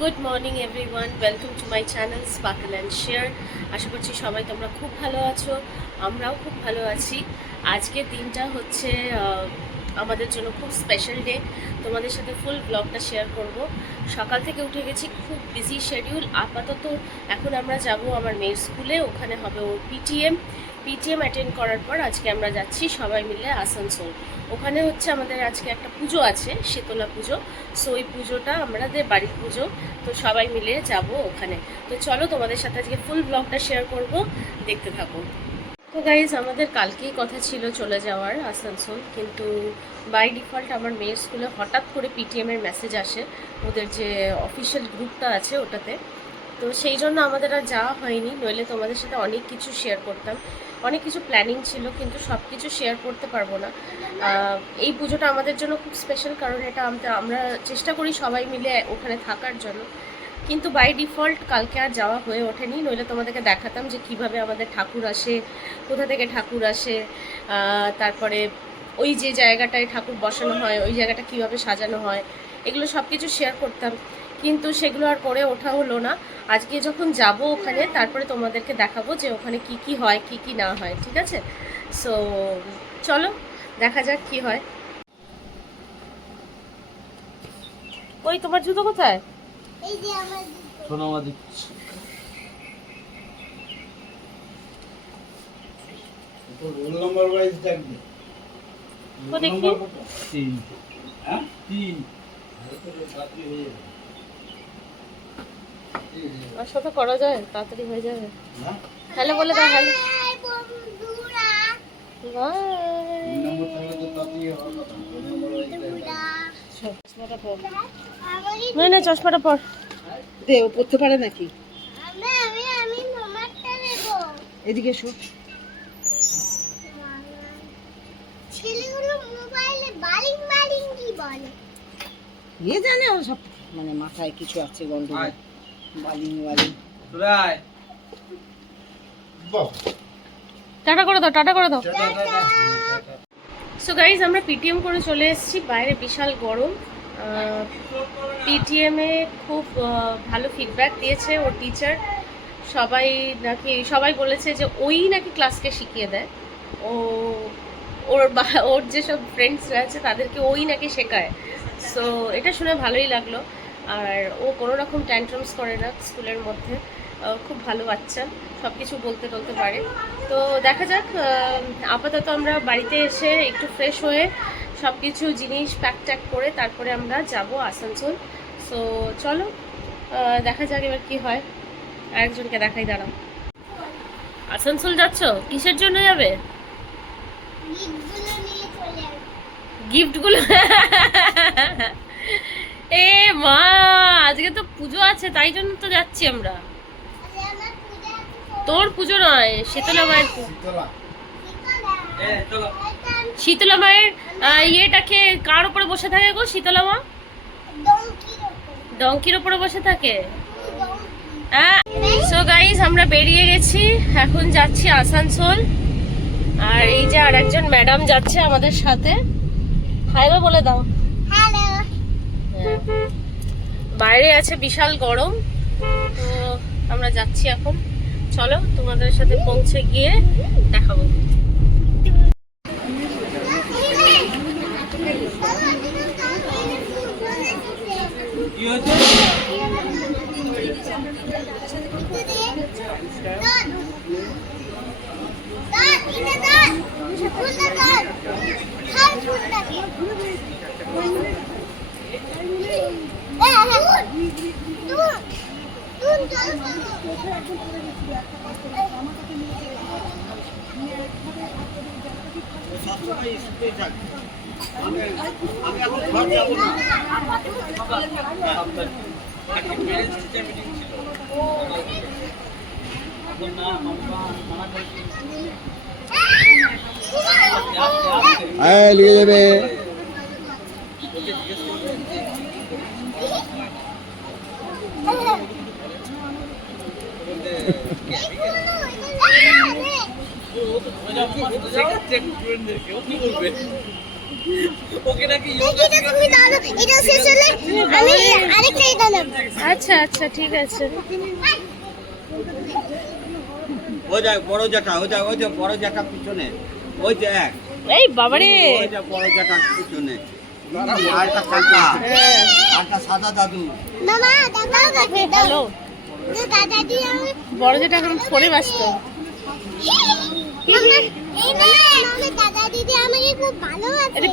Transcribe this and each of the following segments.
Good morning everyone, welcome to my channel sparkle and share. আশা করছি সবাই তোমরা খুব ভালো আছো, আমরাও খুব ভালো আছি। আজকের দিনটা হচ্ছে আমাদের জন্য খুব স্পেশাল ডে। তোমাদের সাথে ফুল ব্লগটা শেয়ার করব। সকাল থেকে উঠে গেছি, খুব বিজি শিডিউল। আপাতত এখন আমরা যাব আমার মেয়ের স্কুলে, ওখানে হবে ওর পিটিএম অ্যাটেন্ড করার পর আজকে আমরা যাচ্ছি সবাই মিলে আসানসোল। ওখানে হচ্ছে আমাদের আজকে একটা পুজো আছে, শীতলা পুজো। সো ওই পুজোটা আমাদের বাড়ির পুজো, তো সবাই মিলে যাব ওখানে। তো চলো তোমাদের সাথে আজকে ফুল ব্লগটা শেয়ার করব, দেখতে থাকো। তো গাইজ, আমাদের কালকেই কথা ছিল চলে যাওয়ার আসানসোল, কিন্তু বাই ডিফল্ট আমার মেয়ের স্কুলে হঠাৎ করে পিটিএমের মেসেজ আসে, ওদের যে অফিসিয়াল গ্রুপটা আছে ওটাতে। তো সেই জন্য আমাদের আর যাওয়া হয়নি, নইলে তোমাদের সাথে অনেক কিছু শেয়ার করতাম। অনেক কিছু প্ল্যানিং ছিল, কিন্তু সব কিছু শেয়ার করতে পারবো না। এই পুজোটা আমাদের জন্য খুব স্পেশাল, কারণ এটা আমরা চেষ্টা করি সবাই মিলে ওখানে থাকার জন্য। কিন্তু বাই ডিফল্ট কালকে আর যাওয়া হয়ে ওঠেনি, নইলে তোমাদেরকে দেখাতাম যে কিভাবে আমাদের ঠাকুর আসে, কোথা থেকে ঠাকুর আসে, তারপরে ওই যে জায়গাটায় ঠাকুর বসানো হয় ওই জায়গাটা কিভাবে সাজানো হয়, এগুলো সব কিছু শেয়ার করতাম। কিন্তু সেগুলো আর করে ওঠা হলো না। আজকে যখন যাব ওখানে, তারপরে তোমাদেরকে দেখাবো যে ওখানে কি কি হয় কি কি না হয়, ঠিক আছে? সো চলো দেখা যাক কি হয়। ওই তোমার জুতো কোথায়? এই যে আমার সোনামা দিচ্ছি। রোল নাম্বার ওয়াইজ দেখবে। ও দেখি 3 হ্যাঁ 3 আর সাথে করা যায়, তাড়াতাড়ি হয়ে যাবে। হ্যালো বলে দাও। হ্যালো বন্ধুরা, বাই। নম্বর থাকলে তো তাড়াতাড়ি হবে কথা। নম্বর ওয়াইজ চশমাটা পর না, চশমাটা পর দে। ও পড়তে পারে নাকি? আমি মামারটা নেব। এদিকে এসো। ছেলেগুলো মোবাইলে বালিং বালিং কি বলে এ জানে, ও সব মানে মাথায় কিছু আছে গন্ডগোল। বালিং বালিং রাই বাহ। টাটা করে দাও, টাটা করে দাও। সো গাইজ, আমরা পিটিএম করে চলে এসেছি। বাইরে বিশাল গরম। পিটিএমে খুব ভালো ফিডব্যাক দিয়েছে ওর টিচার। সবাই বলেছে যে ওই নাকি ক্লাসকে শিখিয়ে দেয়, ওর যেসব ফ্রেন্ডসরা আছে তাদেরকে ওই নাকি শেখায়। সো এটা শুনে ভালোই লাগলো। আর ও কোনো রকম ট্যান্ট্রামস করে না স্কুলের মধ্যে, খুব ভালো বাচ্চা, সব কিছু বলতে পারে। তো দেখা যাক। আপাতত আমরা বাড়িতে এসে একটু ফ্রেশ হয়ে সব কিছু জিনিস প্যাক করে তারপরে আমরা যাব আসানসোল। সো চলো দেখা যাক এবার কি হয়। আরেকজনকে দেখাই, দাঁড়াও। আসানসোল যাচ্ছ? কিসের জন্য যাবে? গিফটগুলো এ মা, আজকে তো পুজো আছে, তাই জন্য তো যাচ্ছি আমরা। তোর পুজো নয়, শীতলা মায়ের। শীতলা মায়ের ইয়েটাকে কার উপরে বসে থাকে গো? শীতলা মা ডঙ্কির উপরে বসে থাকে। সো গাইস, আমরা বেরিয়ে গেছি, এখন যাচ্ছি আসানসোল। আর এই যে আর একজন ম্যাডাম যাচ্ছে আমাদের সাথে। হ্যালো বলে দাও। হ্যালো। বাইরে আছে বিশাল গরম, তো আমরা যাচ্ছি এখন। চলো তোমাদের সাথে পৌঁছে গিয়ে দেখাবো। লিখে যাবে। আচ্ছা আচ্ছা ঠিক আছে। ওই যে বড় জ্যাঠা, ওই যে বড় জ্যাঠা পিছনে, ওই যে এক, এই বাবারে, ওই যে বড় জ্যাঠা পিছনে, আর একটা কাকা, আর একটা সাদা দাদু। হ্যালো, বড় যেটা এখন ফোনে ব্যস্ত।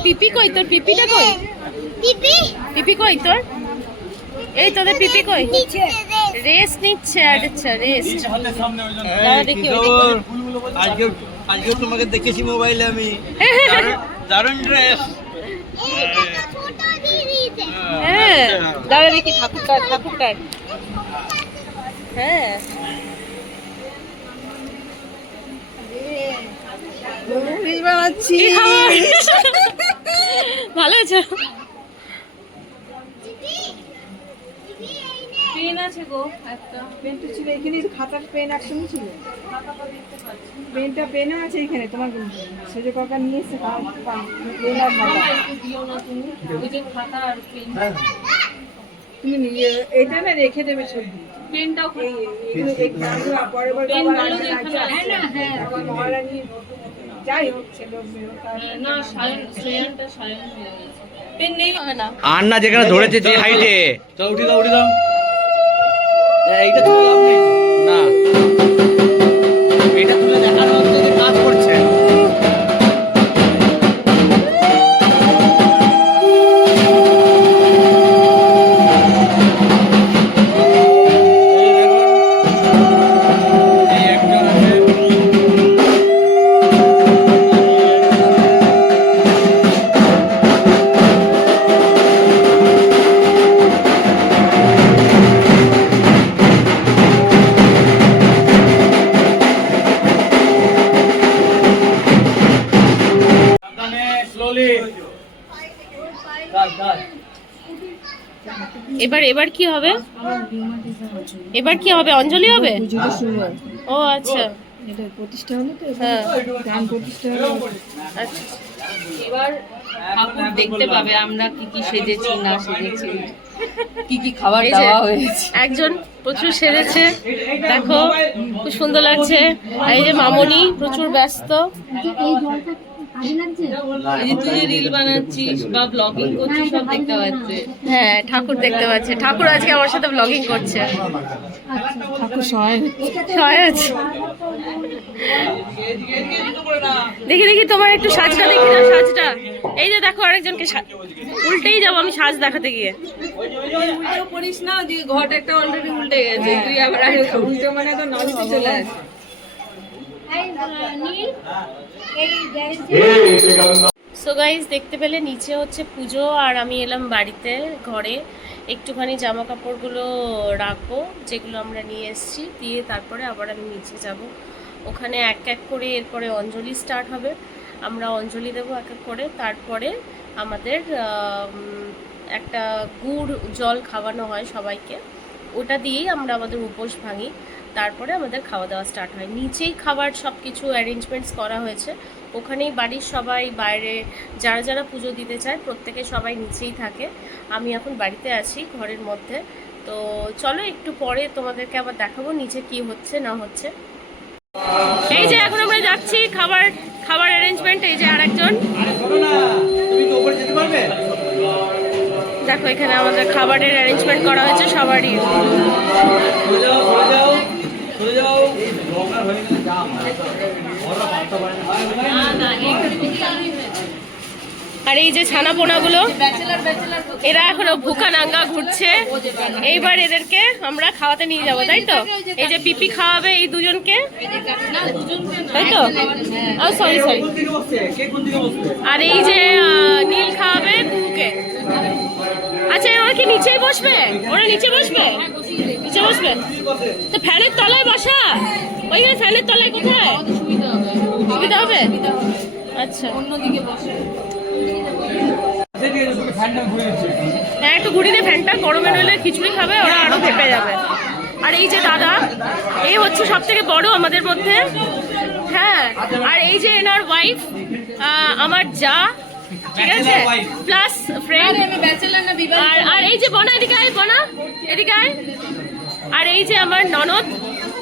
পিপি কই তোর? পিপিটা কই? পিপি কই তোর? এই তোদের পিপি কই? রেস্ট নিচ্ছে। আচ্ছা রেস্ট। দেখি আজকে তোমাকে দেখেছি মোবাইলে আমি, দারুণ ড্রেস। হ্যাঁ দাঁড়া দেখি ঠাকুরটার। হ্যাঁ ভালো আছে। পেন আছে গো, একটা পেন তো ছিল এখানে, খাতার পেন একসঙ্গে ছিল। পেনও আছে এখানে তোমার, সেজে কাকা নিয়ে এসে পেন আর খাতা দিও না তুমি, ওই যে খাতা আর পেন তুমি নিয়ে এটা না রেখে দেবে ছবি। পেনটাও পরে মহারানী যাই হোক ছেলে না শ্রেয়ানটা সায়ন হয়ে গেছে। পেন নেই হবে না। আর না যেখানে ধরেছে যে হাইটে, চল উঠে দাও এইটা তুলে লাভ নেই না, এটা তুলে দেখার মধ্যে কাজ করছে। এবার কি হবে? এবার কি হবে? অঞ্জলি হবে? ও আচ্ছা, এটা প্রতিষ্ঠা হলো তো, হ্যাঁ গান প্রতিষ্ঠা হলো। আচ্ছা। এবার ঠাকুর দেখতে পাবে আমরা কি কি সেজেছি না সেজেছি, কি কি খাবার দেওয়া হয়েছে। একজন প্রচুর সেজেছে, দেখো খুব সুন্দর লাগছে। আর এই যে মামনি প্রচুর ব্যস্ত। এই যে তুই রিল বানাচ্ছিস বা ব্লগিং করছিস সব দেখতে পাচ্ছে। হ্যাঁ ঠাকুর দেখতে পাচ্ছে। ঠাকুর আজকে আমার সাথে ব্লগিং করছে। ঠাকুর সহায় আছে। দেখি তোমার একটু সাজটা দেখি না, সাজটা। এই যে দেখো আরেকজনকে উল্টেই যাবো আমি সাজ দেখাতে গিয়ে। উল্টো করিস না, যে ঘট একটা অলরেডি উল্টে গেছে, তুই আবার উল্টো মানে তো নলিতে চলে আসে। সো গাইস দেখতে পেলে নিচে হচ্ছে পুজো, আর আমি এলাম বাড়িতে ঘরে একটুখানি জামা কাপড়গুলো রাখবো যেগুলো আমরা নিয়ে এসেছি, দিয়ে তারপরে আবার আমি নিচে যাব। ওখানে এক এক করে এরপরে অঞ্জলি স্টার্ট হবে, আমরা অঞ্জলি দেবো এক এক করে। তারপরে আমাদের একটা গুড় জল খাওয়ানো হয় সবাইকে, ওটা দিয়েই আমরা আমাদের উপোস ভাঙি। তারপরে আমাদের খাওয়া দাওয়া স্টার্ট হয়। নিচেই খাবার সব কিছু অ্যারেঞ্জমেন্টস করা হয়েছে, ওখানেই বাড়ির সবাই, বাইরে যারা যারা পুজো দিতে চায় প্রত্যেকে সবাই নিচেই থাকে। আমি এখন বাড়িতে আছি ঘরের মধ্যে। তো চলো একটু পরে তোমাদেরকে আবার দেখাবো নিচে কি হচ্ছে না হচ্ছে। এই যে এখন আমরা যাচ্ছি খাবার অ্যারেঞ্জমেন্ট। এই যে আরেকজন, দেখো এখানে আমাদের খাবারের অ্যারেঞ্জমেন্ট করা হয়েছে সবারই। আর এই যে ছানা পোনাগুলো, এরা এখনো ভুকা নাঙ্গা ঘুরছে। এইবার এদেরকে আমরা খাওয়াতে নিয়ে যাবো, তাই তো? এই যে পিপি খাওয়াবে এই দুজনকে, তাই তো? সরি। আর এই যে নীল খাওয়াবে কুকুকে। আচ্ছা ওরা কি নিচেই বসবে? ওরা নিচে বসবে? নিচে বসবে তো ফ্যানের তলায় বসা, ওইখানে ফ্যানের তলায় কোথায় সুবিধা হবে? আচ্ছা অন্যদিকে বসে। হ্যাঁ একটু ঘুরিয়ে ফ্যানটা, গরমে রইলে খিচুড়ি খাবে ওরা, আরো ভেপে যাবে। আর এই যে দাদা, এই হচ্ছে সব থেকে বড় আমাদের মধ্যে। হ্যাঁ আর এই যে এনার ওয়াইফ, আমার যা, ঠিক আছে, প্লাস ফ্রেন্ড। আমি ব্যাচেলর না বিবাহ। আর এই যে বনা, এদিকে আয় বনা, এদিকে আয়। আর এই যে আমার ননদ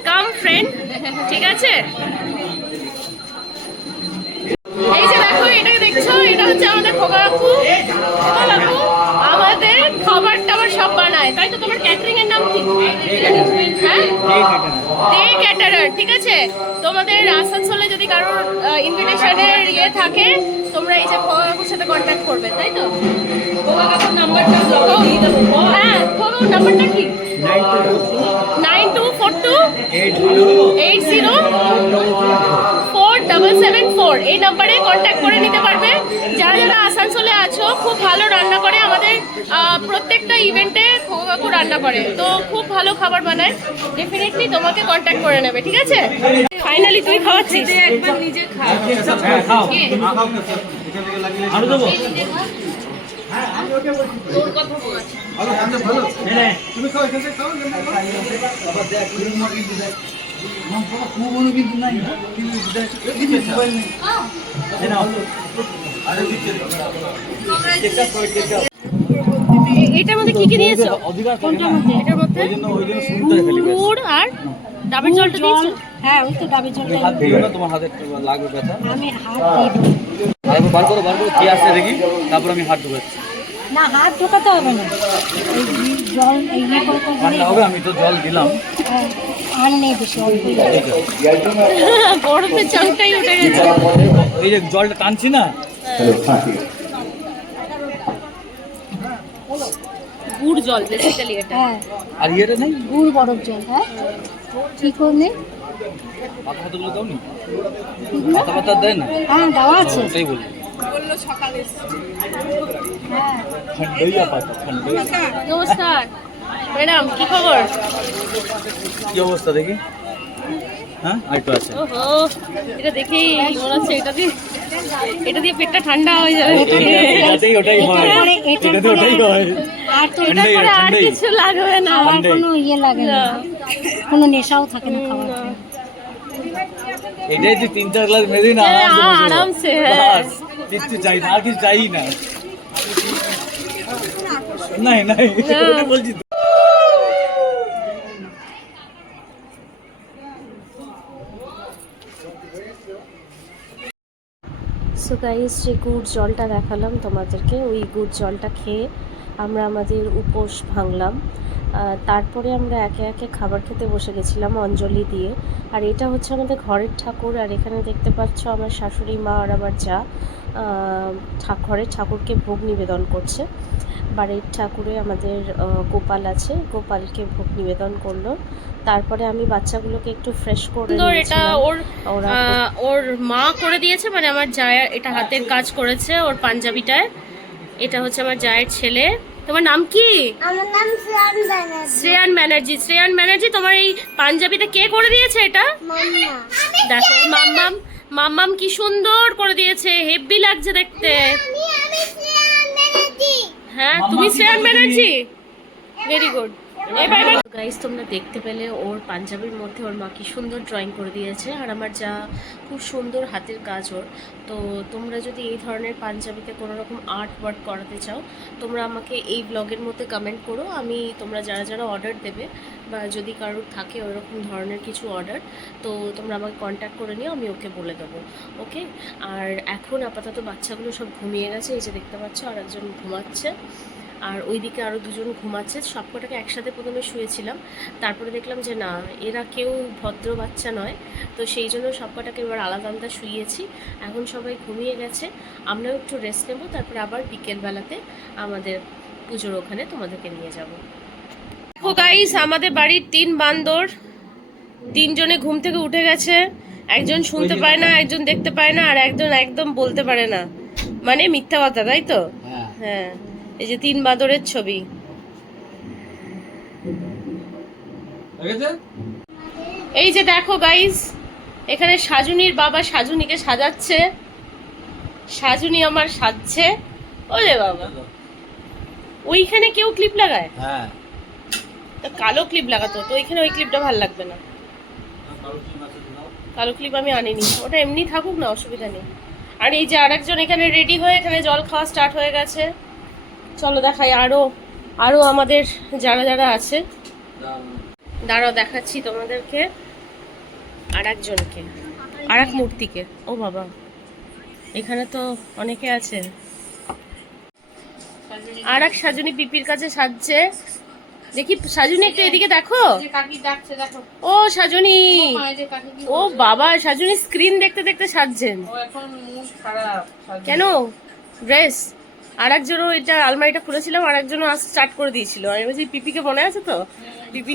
কাম ফ্রেন্ড, ঠিক আছে। এই যে দেখো, এটাকে দেখছো, এটা হচ্ছে আমাদের খোকা কাকু। খোকা কাকু আমাদের খাবার টাবার সব বানায়, তাই তো? তোমার ক্যাটারিং এর নাম কি? হ্যাঁ, ডে ক্যাটারার, ঠিক আছে। তোমাদের আসানসোলে যদি কারোর ইনভিটেশনের ইয়ে থাকে, তোমরা এই যে খোকা কাকুর সাথে কন্ট্যাক্ট করবে, তাই তো? খোকা কাকুর নাম্বারটা দিয়ে দেবো। হ্যাঁ, খোকা কাকুর নাম্বারটা কি? 9242804774 এই নাম্বারে কন্ট্যাক্ট করে নিতে পারবে। যারা যারা আসানসোলে আছো, খুব ভালো রান্না করে, আমাদের প্রত্যেকটা ইভেন্টে খোকা কাকু রান্না করে, তো খুব ভালো খাবার বানায়। ডেফিনেটলি তোমাকে কন্ট্যাক্ট করে নেবে, ঠিক আছে। ফাইনালি তুই খাওয়াচ্ছিস, একবার নিজে খা। তোর কথা বলছি। এটার মধ্যে কি কি দিয়েছো? এটার মধ্যে গুড় আর ডাবের জলটা দিয়েছো? হ্যাঁ, ওই তো ডাবের জলটা। হাত দিও না, তোমার হাতে একটু লাগবে ব্যথা। আমি হাত দিই আরেকবার বার করো কি আসছে দেখি, তারপর আমি হাত ঢোকাচ্ছি। না, হাত ঢোকাতে হবে না। এই জল এই ইয়ে করে করে ঠান্ডা হবে, আমি তো জল দিলাম। আর নেই বেশি, অল্পই। বরফের চাংটাই উঠে গেছে। এই যে জলটা টানছি না, গুড় জল বেসিক্যালি এটা। হ্যাঁ, আর ইয়েটা নেই, গুড় বরফ জল। হ্যাঁ, কি করলে? পাতা পাতাগুলো দাও নি, এগুলো? পাতা পাতা দেয় না, হ্যাঁ, দেওয়া আছে। ওটাই বলি। হ্যাঁ, ঠান্ডাইয়া পাতা, ঠান্ডাইয়া। নমস্কার ম্যাডাম, কি খবর? কি অবস্থা দেখি? হ্যাঁ, আরেকটু আছে। ওহো, এটা দেখি মনে হচ্ছে এটা দিয়ে পেটটা ঠান্ডা হয়ে যাবে। এটাতেই ওটাই হয়, এটাতে ওটাই হয়। আর তো এটার পরে আর ঠান্ডাই। কিছু লাগবে না। খাওয়ার কোনো ইয়ে লাগে না, কোনো নেশাও থাকে না খাওয়ার। এটাই যে 3-4 গ্লাস মেরে না, হ্যাঁ, আরামসে বসে যাও। আরামসে, হ্যাঁ। বাস, কিচ্ছু চাই না, আর কিছু চাই না। নাই নাই, ওটাই বলছি তো। সো গাইস, যে গুড় জলটা দেখালাম তোমাদেরকে, ওই গুড় জলটা খেয়ে আমরা আমাদের উপোস ভাঙলাম। তারপরে আমরা একে একে খাবার খেতে বসে গেছিলাম অঞ্জলি দিয়ে। আর এটা হচ্ছে আমাদের ঘরের ঠাকুর। আর এখানে দেখতে পাচ্ছ আমার শাশুড়ি মা আর আমার যা ঘরের ঠাকুরকে ভোগ নিবেদন করছে। বাড়ির ঠাকুরে আমাদের গোপাল আছে, গোপালকে ভোগ নিবেদন করলো। তারপরে আমি বাচ্চাগুলোকে একটু ফ্রেশ করে এটা ওর মা করে দিয়েছে, মানে আমার জায়ের এটা হাতের কাজ করেছে ওর পাঞ্জাবিটায়। এটা হচ্ছে আমার জায়ের ছেলে। তোমার নাম কি? আমার নাম শ্রেয়ান ব্যানার্জি। শ্রেয়ান ব্যানার্জি, তোমার এই পাঞ্জাবিটা কে করে দিয়েছে এটা? মাম্মা। দেখো মাম্মাম কি সুন্দর করে দিয়েছে, হেভি লাগছে দেখতে। হ্যাঁ, তুমি শ্রেয়ান ব্যানার্জি, ভেরি গুড। এবার গাইস, তোমরা দেখতে পেলে ওর পাঞ্জাবির মধ্যে ওর মা কি সুন্দর ড্রয়িং করে দিয়েছে। আর আমার যা খুব সুন্দর হাতের কাজ ওর। তো তোমরা যদি এই ধরনের পাঞ্জাবিতে কোনো রকম আর্ট ওয়ার্ক করাতে চাও, তোমরা আমাকে এই ব্লগের মধ্যে কমেন্ট করো। আমি তোমরা যারা যারা অর্ডার দেবে বা যদি কারোর থাকে ওরকম ধরনের কিছু অর্ডার, তো তোমরা আমাকে কন্ট্যাক্ট করে নিও, আমি ওকে বলে দেবো। ওকে। আর এখন আপাতত বাচ্চাগুলো সব ঘুমিয়ে গেছে, এই যে দেখতে পাচ্ছ, আর একজন ঘুমাচ্ছে, আর ওইদিকে আরও দুজন ঘুমাচ্ছে। সবকটাকে একসাথে প্রথমে শুয়েছিলাম, তারপরে দেখলাম যে না, এরা কেউ ভদ্র বাচ্চা নয়, তো সেই জন্য সবকটাকে এবার আলাদা আলাদা শুইয়েছি। এখন সবাই ঘুমিয়ে গেছে, আমরাও একটু রেস্ট নেব, তারপরে আবার বিকেলবেলাতে আমাদের পুজোর ওখানে তোমাদেরকে নিয়ে যাব। দেখো গাইস, আমাদের বাড়ির 3 বান্দর, 3 জনে ঘুম থেকে উঠে গেছে। একজন শুনতে পায় না, একজন দেখতে পায় না, আর একজন একদম বলতে পারে না, মানে মিথ্যা কথা, তাই তো? হ্যাঁ, এই যে 3 বাঁদরের ছবি। এই যে দেখো গাইস, এখানে সাজুনির বাবা সাজুনিকে সাজাচ্ছে। সাজুনি আমার সাজছে। ওরে বাবা, ওইখানে কেউ ক্লিপ লাগায়? হ্যাঁ, তো কালো ক্লিপ লাগাতো, তো ওইখানে ওই ক্লিপটা ভালো লাগবে না। কালো ক্লিপ আমি আনিনি, ওটা এমনি থাকুক না, অসুবিধা নেই। আর এই যে আরেকজন এখানে রেডি হয়ে এখানে জল খাওয়া স্টার্ট হয়ে গেছে। চলো দেখাই আরো আমাদের যারা যারা আছে, দাঁড়াও দেখাচ্ছি তোমাদেরকে আরেকজনকে, আরেক মূর্তিকে। ও বাবা, এখানে তো অনেকে আছে। আরেক সাজুনি পিপির কাছে সাজছে। দেখি সাজুনি একটু এদিকে দেখো। ও সাজুনি, ও বাবা, সাজুনি স্ক্রিন দেখতে দেখতে সাজছেন কেন? ড্রেস আরেকজনও, এটা আলমারিটা খুলেছিলাম, আরেকজনও আজ স্টার্ট করে দিয়েছিল। আমি বলছি পিপিকে মনে আছে তো, পিপি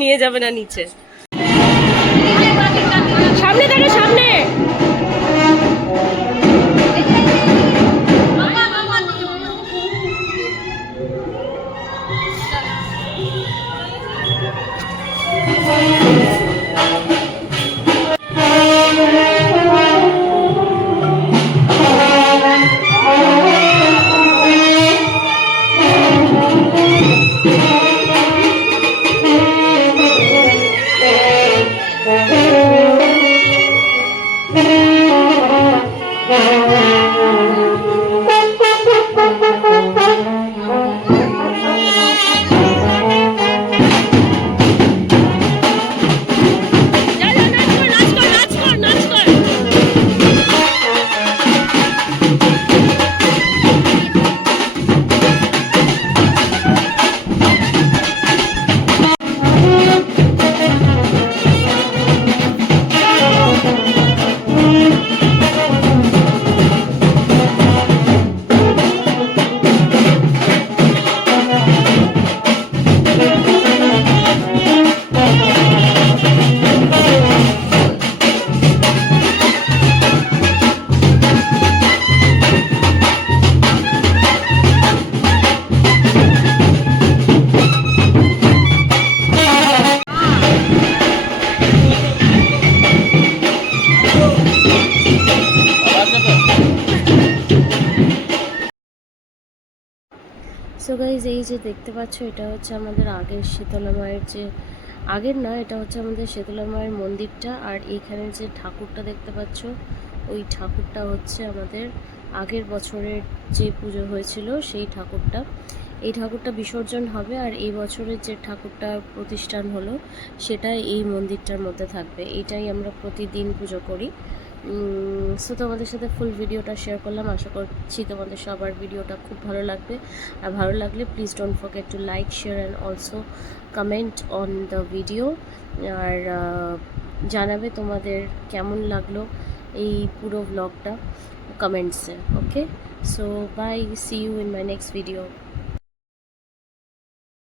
নিয়ে যাবে না নিচে। সামনে দেখো, সামনে। সো গাইজ, এই যে দেখতে পাচ্ছ, এটা হচ্ছে আমাদের আগের শীতলা মায়ের, যে আগের না, এটা হচ্ছে আমাদের শীতলা মায়ের মন্দিরটা। আর এইখানে যে ঠাকুরটা দেখতে পাচ্ছ, ওই ঠাকুরটা হচ্ছে আমাদের আগের বছরের যে পুজো হয়েছিল সেই ঠাকুরটা। এই ঠাকুরটা বিসর্জন হবে, আর এই বছরের যে ঠাকুরটা প্রতিষ্ঠান হলো সেটা এই মন্দিরটার মধ্যে থাকবে। এটাই আমরা প্রতিদিন পুজো করি। সো তোমাদের সাথে ফুল ভিডিওটা শেয়ার করলাম। আশা করছি তোমাদের সবার ভিডিওটা খুব ভালো লাগবে। আর ভালো লাগলে please don't forget to like, share and also comment on the video. আর জানাবে তোমাদের কেমন লাগলো এই পুরো ব্লগটা কমেন্টসে। Okay, so bye, see you in my next video.